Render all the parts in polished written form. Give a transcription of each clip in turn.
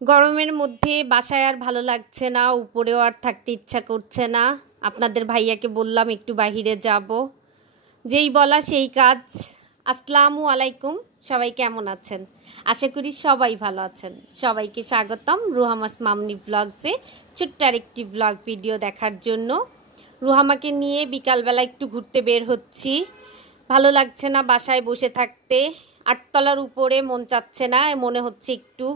গরমের মধ্যে বাসায় আর ভালো লাগছে না, উপরেও আর থাকতে ইচ্ছা করছে না। আপনাদের ভাইয়াকে বললাম একটু বাহিরে যাব, যেই বলা সেই কাজ। আসসালামু আলাইকুম, সবাই কেমন আছেন? আশা করি সবাই ভালো আছেন। সবাইকে স্বাগতম রুহামাস মামনি ব্লগসে ছোট্ট আরেকটি ব্লগ ভিডিও দেখার জন্য। রুহামাকে নিয়ে বিকালবেলা একটু ঘুরতে বের হচ্ছি। ভালো লাগছে না বাসায় বসে থাকতে, 8 তলার উপরে মন চাচ্ছে না, মনে হচ্ছে একটু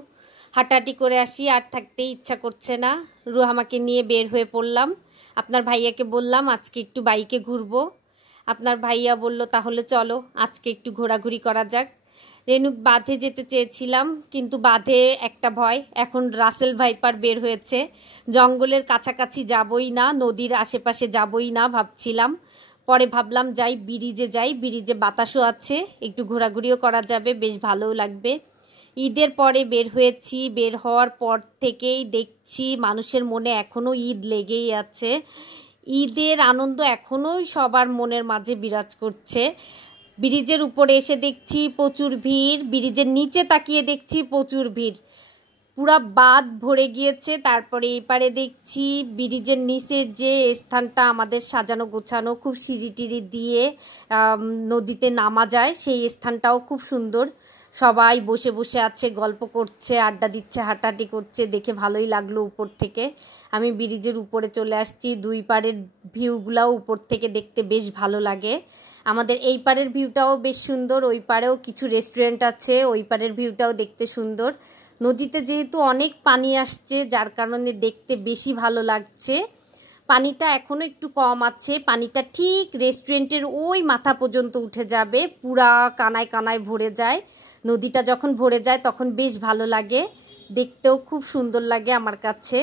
হাঁটাহাঁটি করে আসি, আর থাকতেই ইচ্ছা করছে না। রুহামাকে নিয়ে বের হয়ে পড়লাম। আপনার ভাইয়াকে বললাম আজকে একটু বাইকে ঘুরবো। আপনার ভাইয়া বলল তাহলে চলো আজকে একটু ঘোরাঘুরি করা যাক। রেনুক বাঁধে যেতে চেয়েছিলাম, কিন্তু বাঁধে একটা ভয়, এখন রাসেল ভাইপার বের হয়েছে। জঙ্গলের কাছাকাছি যাবই না, নদীর আশেপাশে যাবই না ভাবছিলাম। পরে ভাবলাম যাই ব্রিজে, যাই ব্রিজে বাতাসও আছে, একটু ঘোরাঘুরিও করা যাবে, বেশ ভালোও লাগবে। ঈদের পরে বের হয়েছি, বের হওয়ার পর থেকেই দেখছি মানুষের মনে এখনও ঈদ লেগেই আছে। ঈদের আনন্দ এখনও সবার মনের মাঝে বিরাজ করছে। ব্রিজের উপরে এসে দেখছি প্রচুর ভিড়, ব্রিজের নিচে তাকিয়ে দেখছি প্রচুর ভিড়, পুরা বাঁধ ভরে গিয়েছে। তারপরে এপারে দেখছি ব্রিজের নিচের যে স্থানটা আমাদের সাজানো গোছানো, খুব সিঁড়ি টিড়ি দিয়ে নদীতে নামা যায়, সেই স্থানটাও খুব সুন্দর। সবাই বসে বসে আছে, গল্প করছে, আড্ডা দিচ্ছে, হাঁটাহাঁটি করছে, দেখে ভালোই লাগলো উপর থেকে। আমি ব্রিজের উপরে চলে আসছি, দুই পাড়ের ভিউগুলাও উপর থেকে দেখতে বেশ ভালো লাগে। আমাদের এই পাড়ের ভিউটাও বেশ সুন্দর, ওই পাড়েও কিছু রেস্টুরেন্ট আছে, ওই পাড়ের ভিউটাও দেখতে সুন্দর। নদীতে যেহেতু অনেক পানি আসছে, যার কারণে দেখতে বেশি ভালো লাগছে। পানিটা এখনও একটু কম আছে, পানিটা ঠিক রেস্টুরেন্টের ওই মাথা পর্যন্ত উঠে যাবে, পুরা কানায় কানায় ভরে যায়। নদীটা যখন ভরে যায় তখন বেশ ভালো লাগে, দেখতেও খুব সুন্দর লাগে আমার কাছে।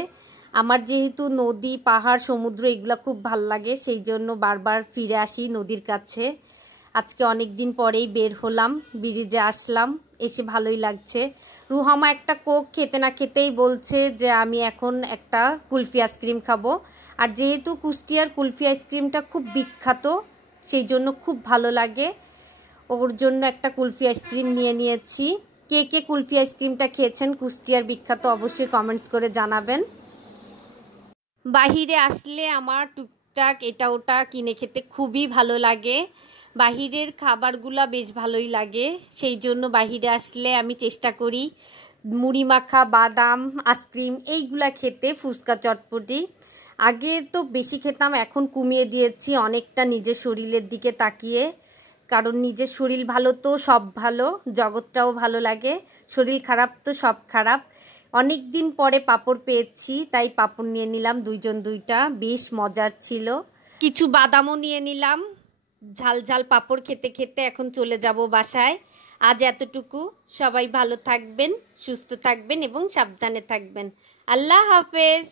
আমার যেহেতু নদী, পাহাড়, সমুদ্র এগুলো খুব ভাল লাগে, সেই জন্য বারবার ফিরে আসি নদীর কাছে। আজকে অনেক দিন পরেই বের হলাম, ব্রিজে আসলাম, এসে ভালোই লাগছে। রুহামা একটা কোক খেতে না খেতেই বলছে যে আমি এখন একটা কুলফি আইসক্রিম খাবো। আর যেহেতু কুষ্টিয়ার কুলফি আইসক্রিমটা খুব বিখ্যাত, সেই জন্য খুব ভালো লাগে, ওর জন্য একটা কুলফি আইসক্রিম নিয়ে নিয়েছি। কে কে কুলফি আইসক্রিমটা খেয়েছেন কুষ্টিয়ার বিখ্যাত, অবশ্যই কমেন্টস করে জানাবেন। বাহিরে আসলে আমার টুকটাক এটা ওটা কিনে খেতে খুবই ভালো লাগে। বাহিরের খাবারগুলা বেশ ভালোই লাগে, সেই জন্য বাহিরে আসলে আমি চেষ্টা করি মুড়ি মাখা, বাদাম, আইসক্রিম এইগুলা খেতে, ফুচকা, চটপটি। আগে তো বেশি খেতাম, এখন কমিয়ে দিয়েছি অনেকটা নিজের শরীরের দিকে তাকিয়ে, কারণ নিজের শরীর ভালো তো সব ভালো, জগৎটাও ভালো লাগে, শরীর খারাপ তো সব খারাপ। অনেক দিন পরে পাঁপড় পেয়েছি, তাই পাঁপড় নিয়ে নিলাম দুইজন দুইটা, বেশ মজার ছিল। কিছু বাদামও নিয়ে নিলাম। ঝাল ঝাল পাঁপড় খেতে খেতে এখন চলে যাব বাসায়। আজ এতটুকু, সবাই ভালো থাকবেন, সুস্থ থাকবেন এবং সাবধানে থাকবেন। আল্লাহ হাফেজ।